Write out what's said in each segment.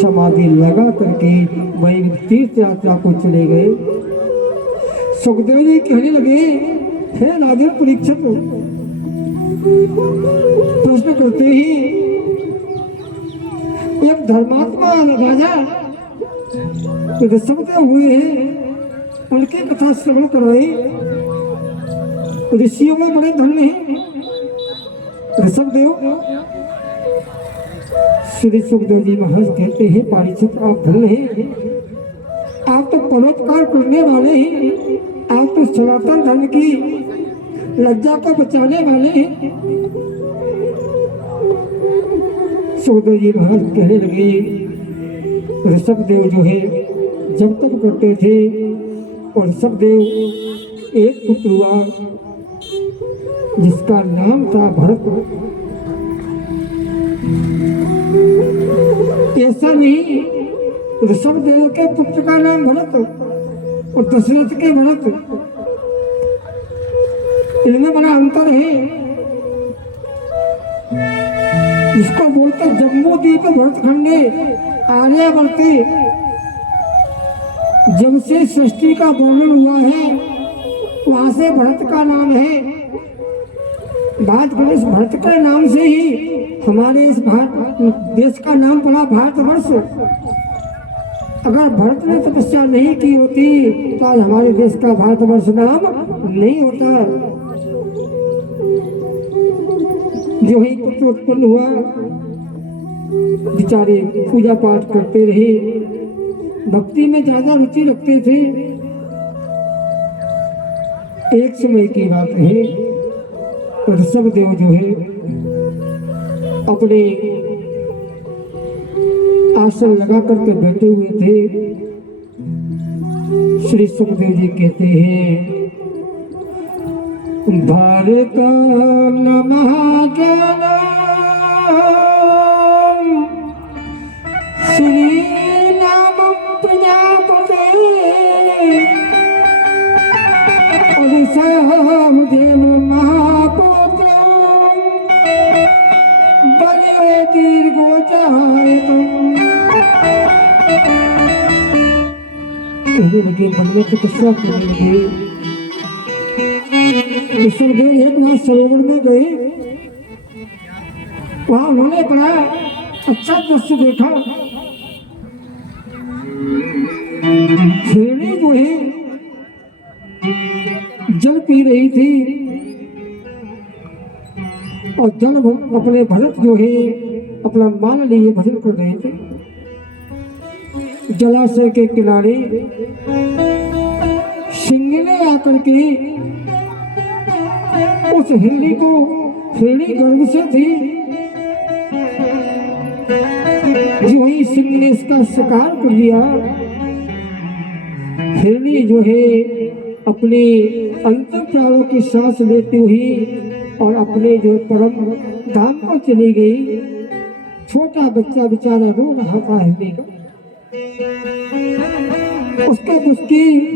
समाधि लगा करके वही तीर्थ यात्रा को चले गए। सुखदेव जी कहने लगे, हे राजन परीक्षित, प्रश्न करते ही एक धर्मात्मा राजा ऋषभदेव हुए हैं, उनकी कथा श्रवण करवाई। ऋषियों में बड़े धन्य हैं ऋषभदेव। श्री सुखदेव जी महाराज कहते हैं, परीक्षित आप धन्य हैं, आप तो परोपकार करने वाले हैं, आप तो सनातन धर्म की लज्जा को बचाने वाले हैं। सुखदेव जी महाराज कहने लगे, ऋषभदेव जो है जब तक करते थे, और ऋषभदेव एक पुत्र हुआ जिसका नाम था भरत। ऐसा नहीं, ऋषभदेव के पुत्र का नाम भरत और दशरथ के भरत, इनमें बड़ा अंतर है। इसको बोलते जम्बूद्वीप भरतखंडे आर्यावर्ते। जब से सृष्टि का वर्णन हुआ है वहां से भरत का नाम है। बात करें इस भरत के नाम से ही हमारे इस भारत देश का नाम पड़ा भारतवर्ष। अगर भरत ने तपस्या नहीं की होती तो आज हमारे देश का भारतवर्ष नाम नहीं होता। जो ही पुत्र उत्पन्न हुआ, बेचारे पूजा पाठ करते रहे, भक्ति में ज्यादा रुचि रखते थे। एक समय की बात है, ऋषभदेव जो है अपने आसन लगा करके बैठे हुए थे। श्री सुखदेव जी कहते हैं, भारत नमः ज्ञान श्री नाम प्रजापते देव महापुत्र बने दीर्घो जाए तुम। कहने लगे, मन में तपस्या करने लगे। ऋषभदेव एक बार सरोवर में गए, वहां उन्होंने बड़ा अच्छा दृश्य देखा। हिरणी जो है जल पी रही थी और जल अपने भरत जो है अपना माल लिए भजन कर रहे थे। जलाशय के किनारे सिंह ने आकर के उस हिरणी को, हिरणी गर्भ से थी, जो ही सिंह ने इसका शिकार कर लिया। हिरणी जो है अपने अंतिम प्राणों की सांस लेती हुई और अपने जो परम धाम पर चली गई। छोटा बच्चा बेचारा रो रहा था हिरणी का। उसके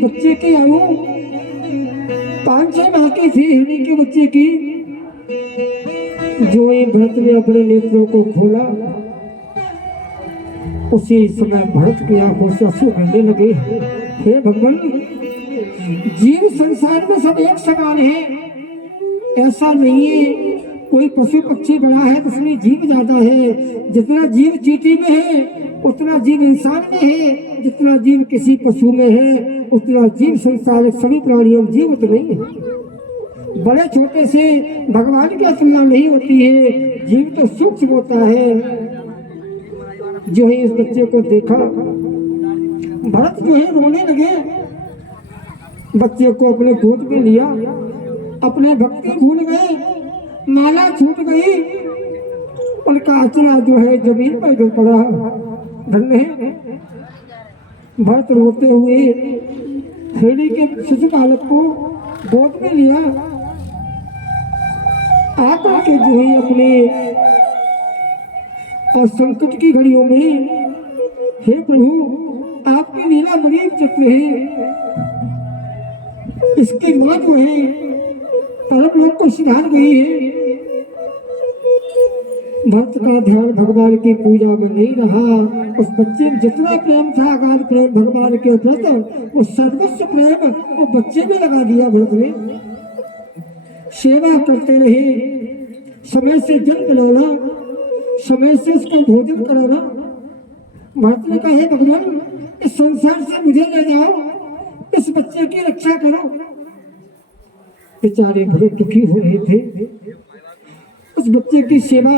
बच्चे की आयु 5-6 माह की थी, हिरणी के बच्चे की। जो ही भरत ने अपने नेत्रों को खोला, उसी समय भरत की आंखों से आंसू गिरने लगे। हे भगवान, जीव संसार में सब एक समान है, ऐसा नहीं है। कोई पशु पक्षी बड़ा है तो उसमें जीव ज्यादा है। जितना जीव चींटी में है उतना जीव इंसान में है, जितना जीव किसी पशु में है उतना जीव संसार सभी प्राणियों में जीव तो नहीं है। बड़े छोटे से भगवान की तुलना नहीं होती है, जीव तो सूक्ष्म होता है। जो है इस बच्चे को देखा, भरत जो है रोने लगे। बच्चे को अपने गोद में लिया, अपने भक्ति भूल गए, माला छूट गई, उनका अचरा जो है जमीन पर गिर पड़ा। धन्य है भरत रोते हुए हिरणी के शिशु बालक को गोद में लिया, आकर के जो है अपने और संकट की घड़ियों में, हे प्रभु आपकी लीला बड़ी विचित्र है। इसकी मां जो है परम लोक को सिधार गई है। भक्त का ध्यान भगवान की पूजा में नहीं रहा। उस बच्चे में जितना प्रेम था, अगाध प्रेम भगवान के प्रति, वो सर्वस्व प्रेम वो बच्चे में लगा दिया। भरत ने सेवा करते रहे, समय से जल पिलाना, समय से उसको भोजन कराना। भरत ने कहा, हे भगवान, इस संसार से मुझे ले जाओ, इस बच्चे की रक्षा करो। बेचारे बड़े दुखी हो रहे थे। उस बच्चे की सेवा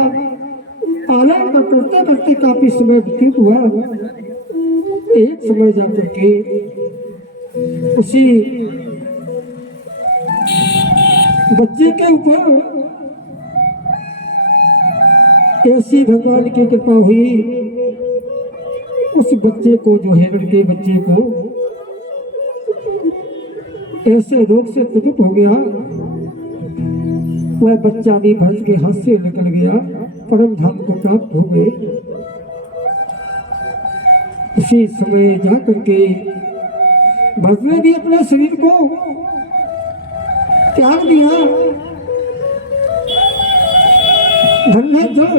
पालन करते करते काफी समय व्यतीत हुआ। एक समय जाकर के उसी बच्चे के ऊपर ऐसी भगवान की कृपा हुई, उस बच्चे को, जो है लड़के बच्चे को, ऐसे रोग से पीड़ित हो गया। वह बच्चा भी भरत के हाथ से निकल गया, परम धाम को प्राप्त हो गए। उसी समय जाकर के भरत ने भी अपने शरीर को त्याग दिया। धन्य जल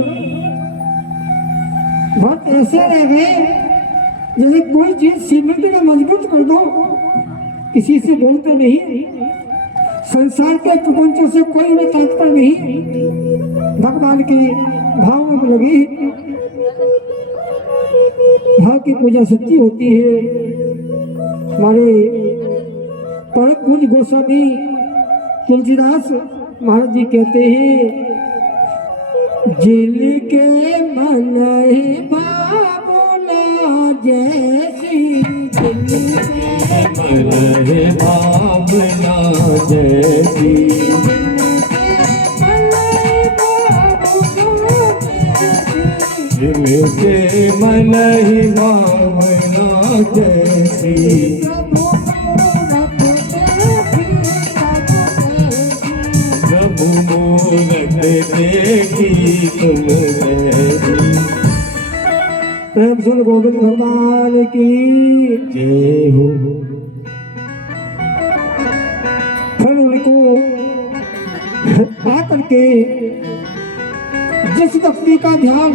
भरत ऐसे रह गए जैसे कोई चीज सीमेंट में मजबूत कर दो, किसी से बोलते नहीं, संसार के प्रपंचों से कोई उन्हें तात्पर्य नहीं, भगवान के भाव में लगी। भाव की पूजा सच्ची होती है। हमारे परम पूज्य गोस्वामी तुलसीदास महाराज जी कहते हैं, जिल के मन भावना जैसी, जिल के मन भावना जैसी, जिल के मन ही भावना जैसी, प्रभु मूरत देखी तुम प्रेम सुन गोविंद भगवान की जय हो। फिर उनको आकर के जिस व्यक्ति का ध्यान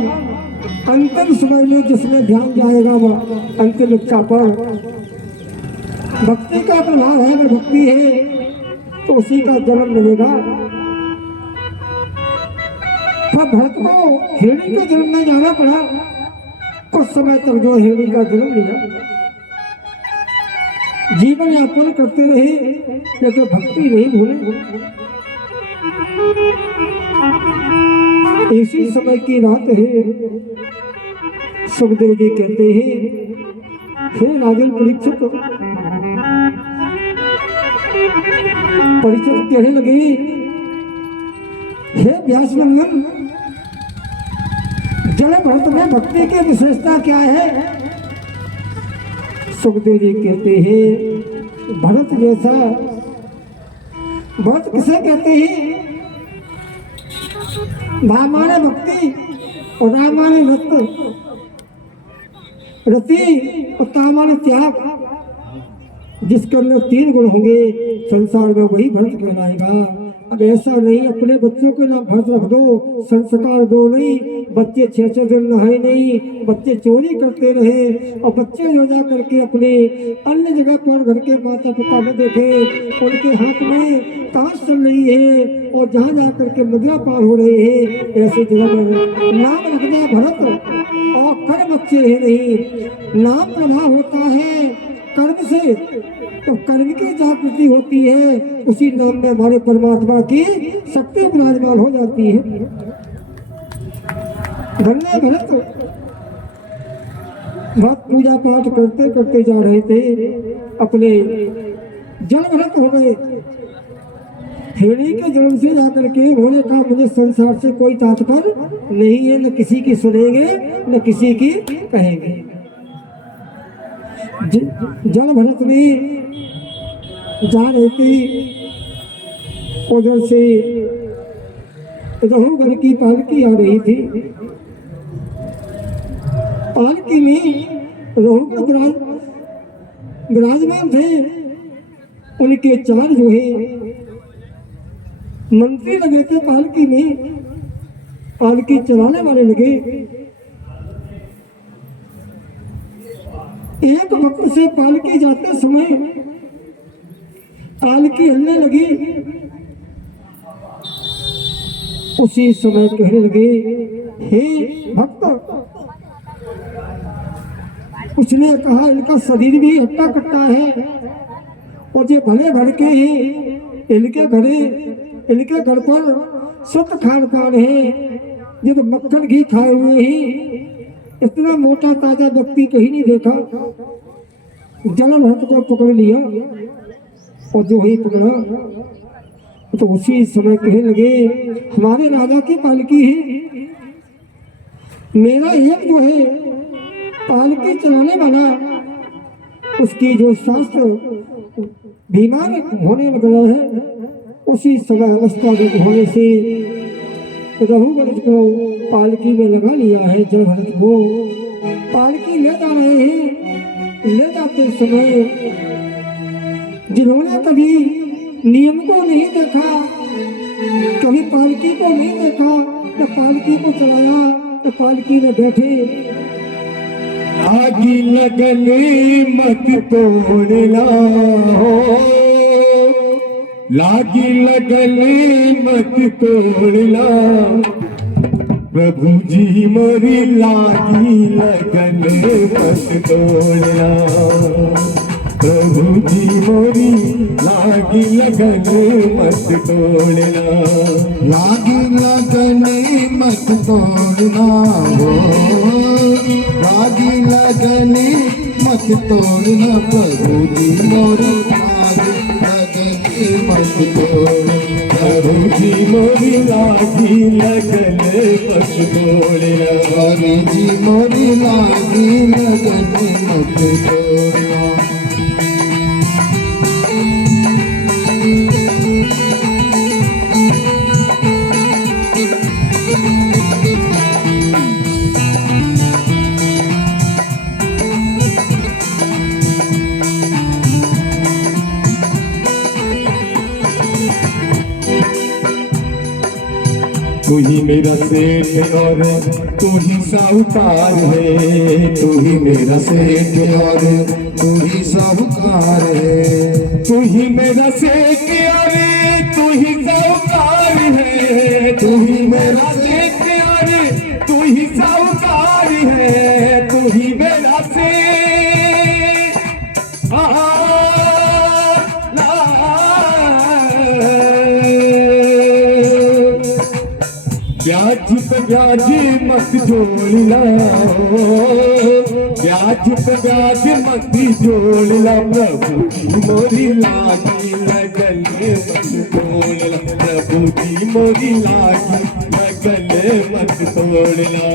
अंतिम समय में जिसमें ध्यान जाएगा वह अंतिम इच्छा पर, भक्ति का प्रभाव है। अगर भक्ति है तो उसी का जन्म मिलेगा। पर भरत को हिरणी के जन्म में जाना पड़ा, कुछ समय तक जो हिरणी का जन्म लिया, जीवन यापन करते रहे, लेकिन भक्ति नहीं भूले। इसी समय की बात है, सुखदेव जी कहते हैं, हे राजन परीक्षित, परीक्षित कहने लगे, हे व्यासनंदन, जड़ भरत में भक्ति की विशेषता क्या है? सुखदेव जी कहते हैं, भरत जैसा, भरत किसे कहते हैं? भा माने भक्ति और राम माने रत्न, रति और ता माने त्याग। जिसके अंदर 3 गुण होंगे संसार में वही भरत कहलाएगा। अब ऐसा नहीं अपने बच्चों के नाम भरत रख दो, संस्कार दो नहीं, बच्चे 6 दिन नहाए नहीं, बच्चे चोरी करते रहे और बच्चे जो जा करके अपने अन्य जगह पर घर के माता पिता ने देखे, उनके हाथ में ताश चल रही है और जहाँ जा करके मुद्रा पार हो रहे हैं, ऐसे जगह पर नाम रख दिया भरत और कर्म अच्छे है नहीं। नाम प्रभाव होता है कर्म से, तो कर्म की जागृति होती है, उसी नाम में हमारे परमात्मा की शक्ति विराजमान हो जाती है। धन्य भरत, भक्त पूजा पाठ करते करते जा रहे थे, अपने जल भरत हो गए। हिरणी के जन्म से जाकर के उन्होंने कहा, मुझे संसार से कोई तात्पर्य नहीं है, न किसी की सुनेंगे न किसी की कहेंगे। जल भरत में जा रही थी, उधर से रघुगढ़ की पालकी आ रही थी। पालकी में रघुगढ़ विराजमान थे, उनके 4 जो है मंत्री लगे थे पालकी में, पालकी चलाने वाले लगे। एक वक्त से पालकी जाते समय पालकी हिलने लगी। उसी समय कहने लगे, हे भक्त, उसने कहा इनका शरीर भी हट्टा कट्टा है और ये भले भड़के हैं, इनके घर पर शुद्ध खान पान है, ये तो मक्खन घी खाए हुए हैं। इतना मोटा ताजा व्यक्ति कहीं नहीं देखा। जलन हाथ को पकड़ लिया और जो ही पकड़ा तो उसी समय कहने लगे, हमारे राजा की पालकी है, मेरा एक जो है पालकी चलाने वाला, उसकी जो शास्त्र बीमार होने लगा है। उसी समय अवस्था जब होने से रघुवंश को पालकी में लगा लिया है। जलभरत को पालकी ले जा रहे हैं। ले जाते समय जिन्होंने कभी नियम को नहीं देखा, कभी पालकी को नहीं देखा, न पालकी को चलाया, न पालकी में बैठे। आगी लगने मत तोड़ना हो, लागी लगने मत तोड़ना, प्रभु जी मोरी लागी लगने मत तोड़ना, प्रभु जी मोरी लागी लगने मत तोड़ना, लागी लगने मत तोड़ना हो, लागी लगने मत तोड़ना, प्रभु जी मोरी लागी लगने मत तोड़ना, प्रभु जी मोरी लागी लगने मत तोड़ना, प्रभु जी मोरी लागी लगने मत तोड़ना। तू ही मेरा सेठ और तू ही साहूकार है, तू ही मेरा सेठ और तू ही साहूकार है, तू ही मेरा सेठ और तू ही साहूकार है, तू ही मेरा सेठ और तू ही साहूकार है, तू ही मेरा सेठ। ब्याज पे ब्याज मत जोड़ना, ब्याज पे ब्याज मत जोड़ना, प्रभु जी मोरी लागी लगने मत तोड़ना, प्रभु जी मोरी लागी लगने मत तोड़ना।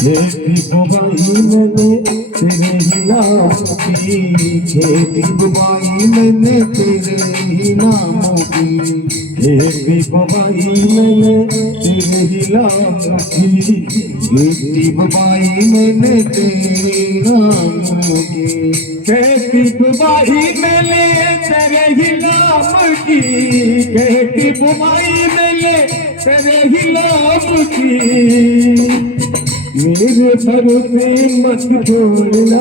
खेती बुवाई मैंने तेरे ही नाम की, खेती बुवाई मैंने तेरे ही नामों की, खेती बुवाई मैंने तेरे ही नाम की, खेती बुवाई मैंने तेरे नामों की, खेती बुवाई मैंने तेरे ही नाम की, खेती बुवाई मैंने तेरे ही नाम की। मेरे भरोसे मत छोड़ना,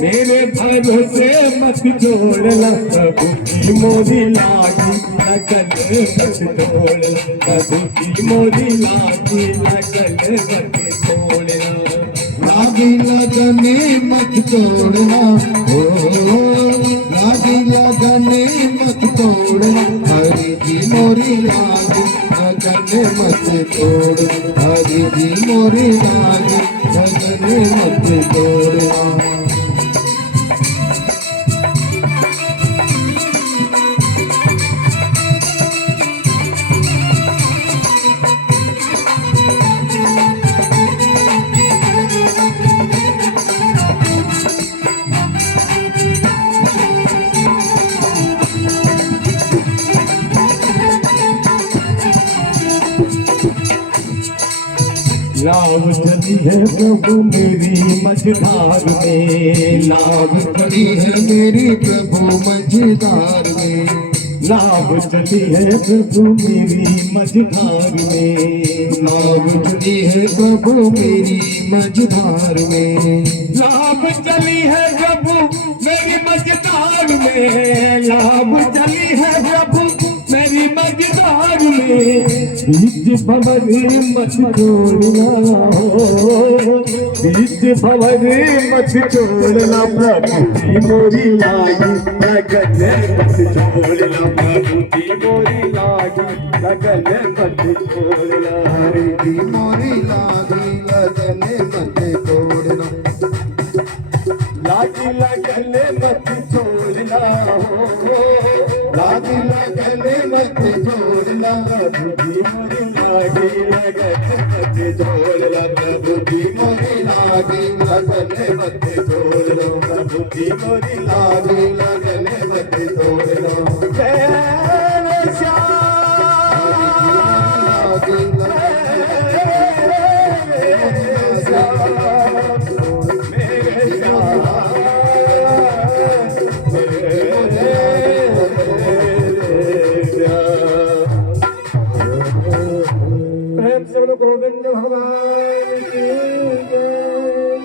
मेरे भरोसे मत छोड़ना, प्रभु की मोरी लागी लगने मत छोड़ना, प्रभु की मोरी लागी लगने मत छोड़ना, लागी लगने मत छोड़ना, ओ लागी लगन मत तोड़ना हरि जी मोरी लागी लगन मत तोड़ हरि जी मोरी लागी लगन मत तोड़ना नाव चली है प्रभु मेरी मझधार में नाव खड़ी है मेरी प्रभु मझधार में नाव चली है प्रभु मेरी मझधार में नाव खड़ी है प्रभु मेरी मझधार में नाव चली है प्रभु मेरी मझधार में नाव चली है प्रभु मेरी मझधार में बीच भंवर मत छोड़ना हो बीच भंवर मत छोड़ना प्रभु की मोरी लागी लगन मत छोड़ना प्रभु की मोरी लागी लगन मत छोड़ना हरि जी मोरी लागी लगन मत तोड़ना लागी लगन मत छोड़ना हो लागी लगन मत छोड़ना प्रभु की मोरी लागी लगन मत छोड़ना प्रभु की मोरी लागी लगन मत तोड़ना प्रभु की मोरी लागी लगन मत तोड़ना जय श्याम लागी प्रेम से बोलो गोविंद भगवान की जय।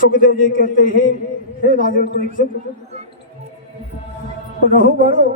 सुखदेव जी कहते हैं हे राजन परीक्षित रहो बड़ो